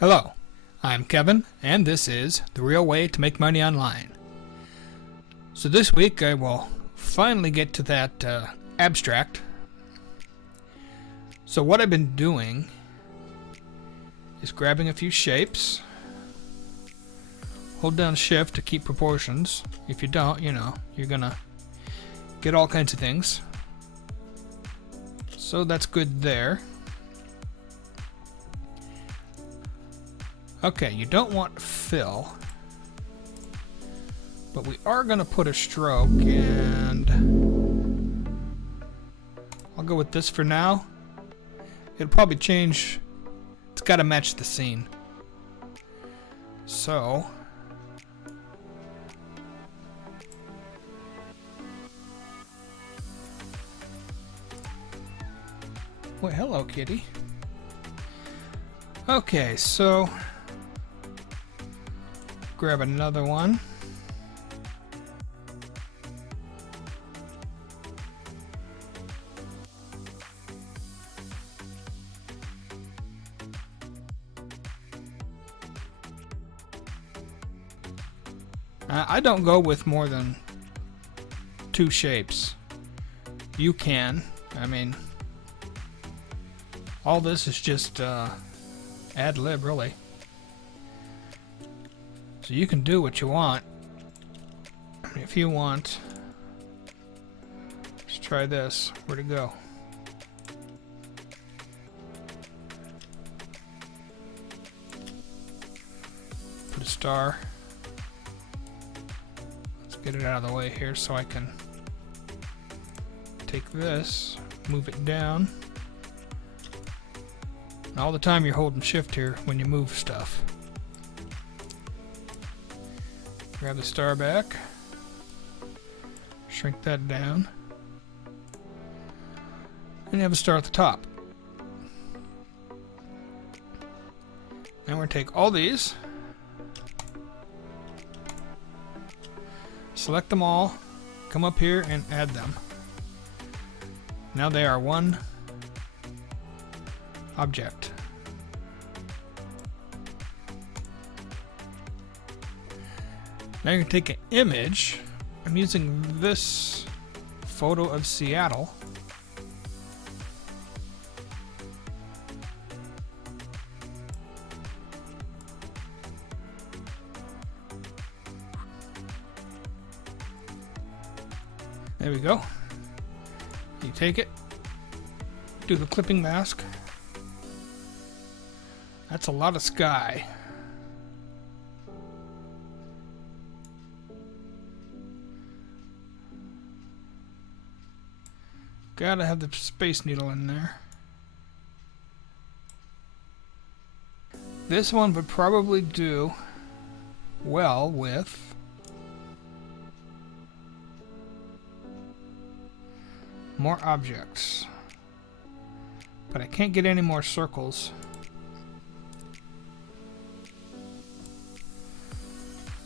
Hello, I'm Kevin, and this is The Real Way to Make Money Online. So this week I will finally get to that abstract. So what I've been doing is grabbing a few shapes. Hold down shift to keep proportions. If you don't, you're gonna get all kinds of things. So that's good there. Okay, you don't want fill, but we are going to put a stroke, and I'll go with this for now. It'll probably change. It's got to match the scene. So, well, hello, kitty. Okay, so grab another one. I don't go with more than 2 shapes. You can. I mean, all this is just ad lib, really. So you can do what you want. If you want, let's try this. Where'd it go? Put a star. Let's get it out of the way here so I can take this, move it down. And all the time you're holding shift here when you move stuff. Grab the star back, shrink that down, and you have a star at the top. Now we're going to take all these, select them all, come up here and add them. Now they are one object. Now you're going to take an image. I'm using this photo of Seattle. There we go. You take it, do the clipping mask. That's a lot of sky. Gotta have the Space Needle in there. This one would probably do well with more objects. But I can't get any more circles.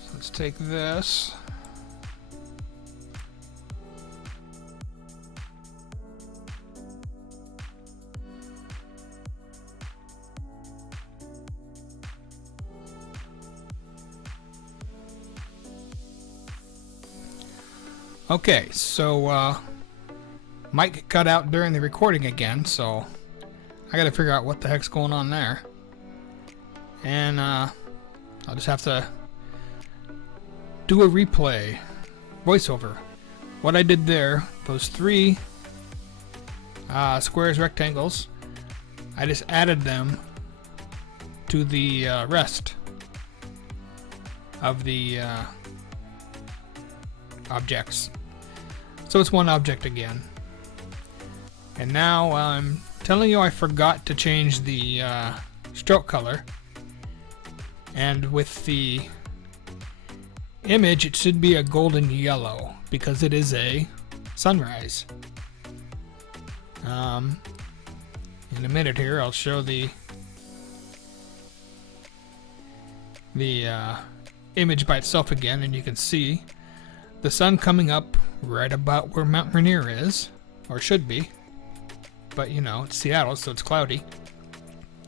So let's take this. Okay, so might get cut out during the recording again, so I gotta figure out what the heck's going on there. And I'll just have to do a replay, voiceover. What I did there, those 3 squares, rectangles, I just added them to the rest of the objects. So it's one object again. And now I'm telling you I forgot to change the stroke color. And with the image it should be a golden yellow because it is a sunrise. In a minute here I'll show the image by itself again, and you can see the sun coming up right about where Mount Rainier is, or should be. But it's Seattle, so it's cloudy.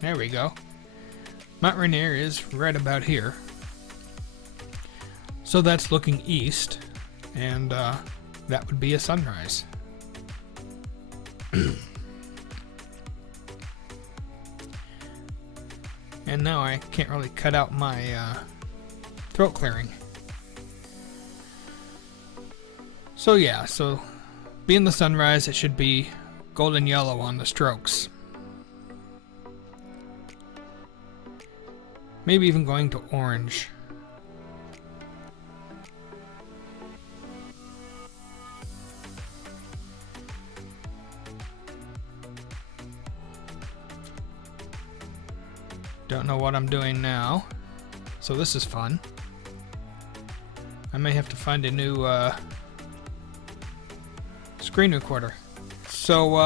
There we go. Mount Rainier is right about here. So that's looking east, and that would be a sunrise. And now I can't really cut out my throat clearing. So yeah, so being the sunrise, it should be golden yellow on the strokes. Maybe even going to orange. Don't know what I'm doing now, so this is fun. I may have to find a new screen recorder. So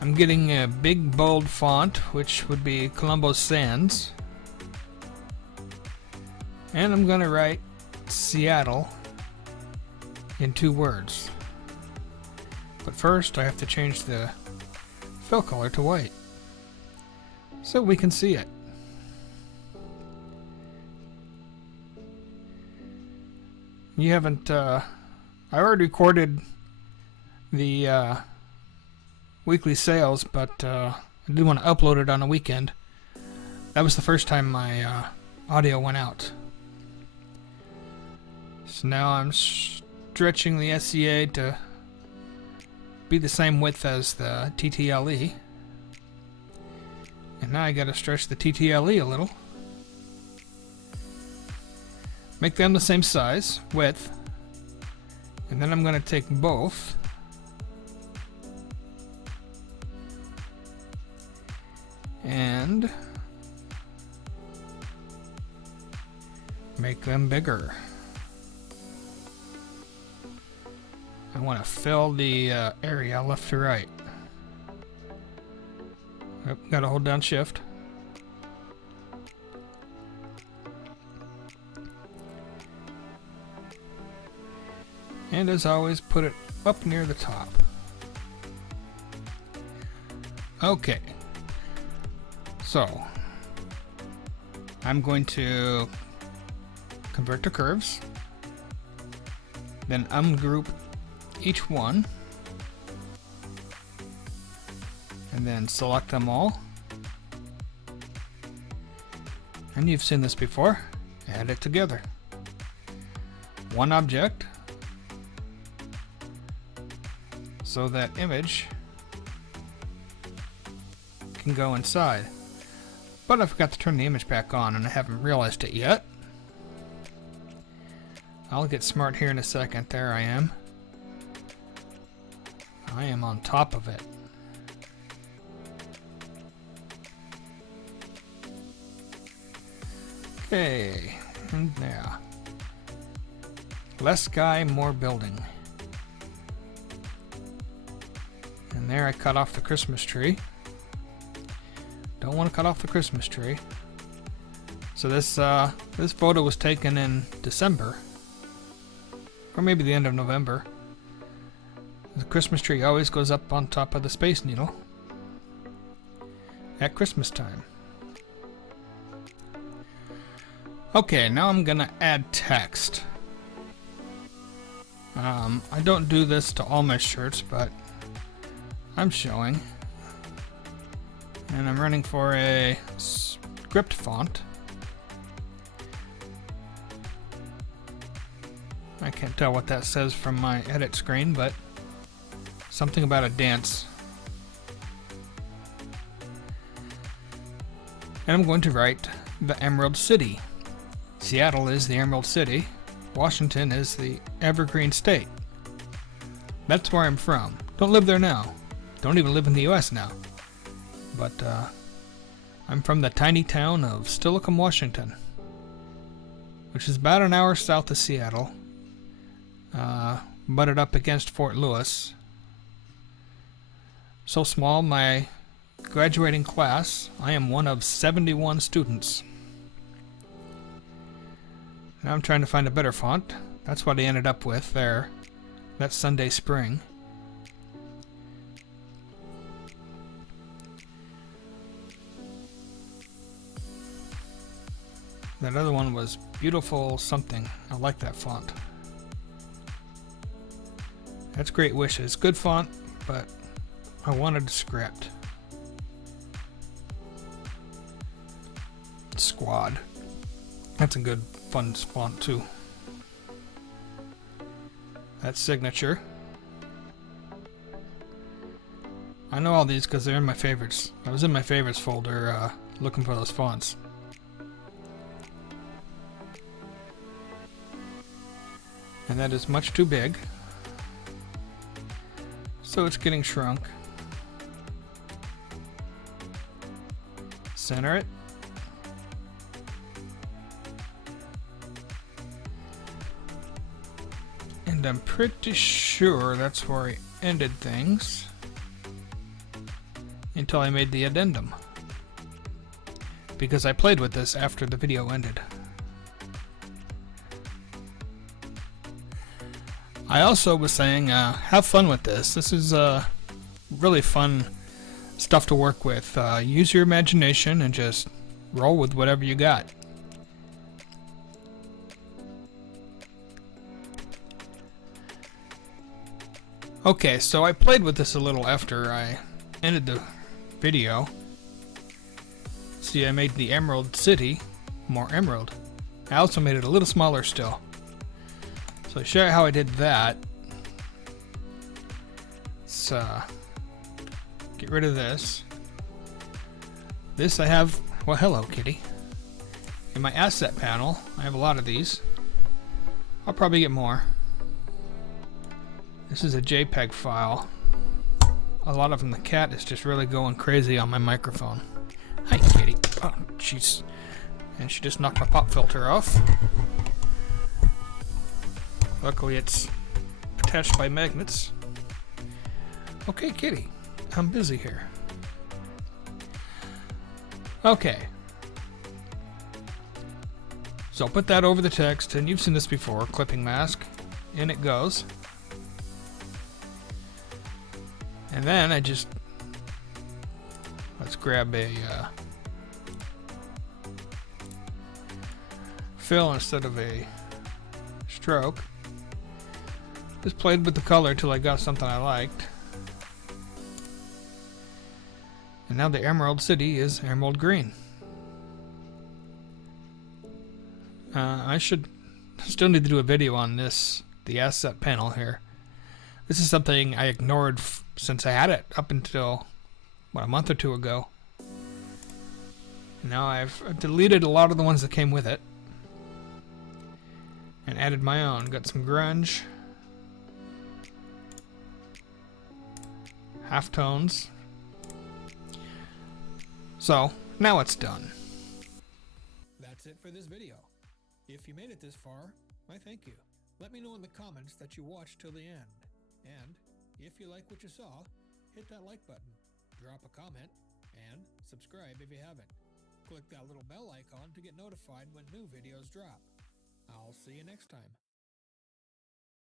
I'm getting a big bold font, which would be Colombo Sans, and I'm gonna write Seattle in 2 words. But first I have to change the fill color to white so we can see it. You haven't I already recorded the weekly sales, but I did want to upload it on a weekend. That was the first time my audio went out. So now I'm stretching the SCA to be the same width as the TTLE. And now I gotta stretch the TTLE a little. Make them the same size, width. And then I'm gonna take both and make them bigger. I want to fill the area left to right. Yep, gotta hold down shift. And as always, put it up near the top. Okay. So, I'm going to convert to curves, then ungroup each one, and then select them all. And you've seen this before. Add it together. One object, so that image can go inside. But I forgot to turn the image back on and I haven't realized it yet. I'll get smart here in a second. There I am. I am on top of it. Okay, and there. Less sky, more building. And there I cut off the Christmas tree. Don't want to cut off the Christmas tree. So this photo was taken in December, or maybe the end of November. The Christmas tree always goes up on top of the Space Needle at Christmas time. Okay, now I'm gonna add text. I don't do this to all my shirts, but I'm showing. And I'm running for a script font. I can't tell what that says from my edit screen, but something about a dance. And I'm going to write the Emerald City. Seattle is the Emerald City. Washington is the Evergreen State. That's where I'm from. Don't live there now. Don't even live in the US now. But I'm from the tiny town of Steilacoom, Washington, which is about an hour south of Seattle, butted up against Fort Lewis. So small, my graduating class, I am one of 71 students. Now I'm trying to find a better font. That's what I ended up with there. That's Sunday Spring. That other one was Beautiful Something. I like that font. That's Great Wishes. Good font, but I wanted script. Squad. That's a good, fun font too. That's Signature. I know all these because they're in my favorites. I was in my favorites folder looking for those fonts. And that is much too big. So it's getting shrunk. Center it. And I'm pretty sure that's where I ended things until I made the addendum, because I played with this after the video ended. I also was saying, have fun with this. This is really fun stuff to work with. Use your imagination and just roll with whatever you got. Okay, so I played with this a little after I ended the video. See, I made the Emerald City more emerald. I also made it a little smaller still. So I'll show you how I did that. Let's get rid of this. This I have, well, hello kitty. In my asset panel, I have a lot of these. I'll probably get more. This is a JPEG file. A lot of them, the cat is just really going crazy on my microphone. Hi kitty. Oh, jeez. And she just knocked my pop filter off. Luckily it's attached by magnets. Okay, kitty. I'm busy here. Okay. So I'll put that over the text, and you've seen this before, clipping mask. In it goes. And then I just, let's grab a fill instead of a stroke. Just played with the color till I got something I liked. And now the Emerald City is emerald green. I should still need to do a video on this, the asset panel here. This is something I ignored since I had it up until, what, a month or two ago. Now I've deleted a lot of the ones that came with it and added my own. Got some grunge, halftones. So now it's done. That's it for this video. If you made it this far, I thank you. Let me know in the comments that you watched till the end. And if you like what you saw, hit that like button, drop a comment, and subscribe if you haven't. Click that little bell icon to get notified when new videos drop. I'll see you next time.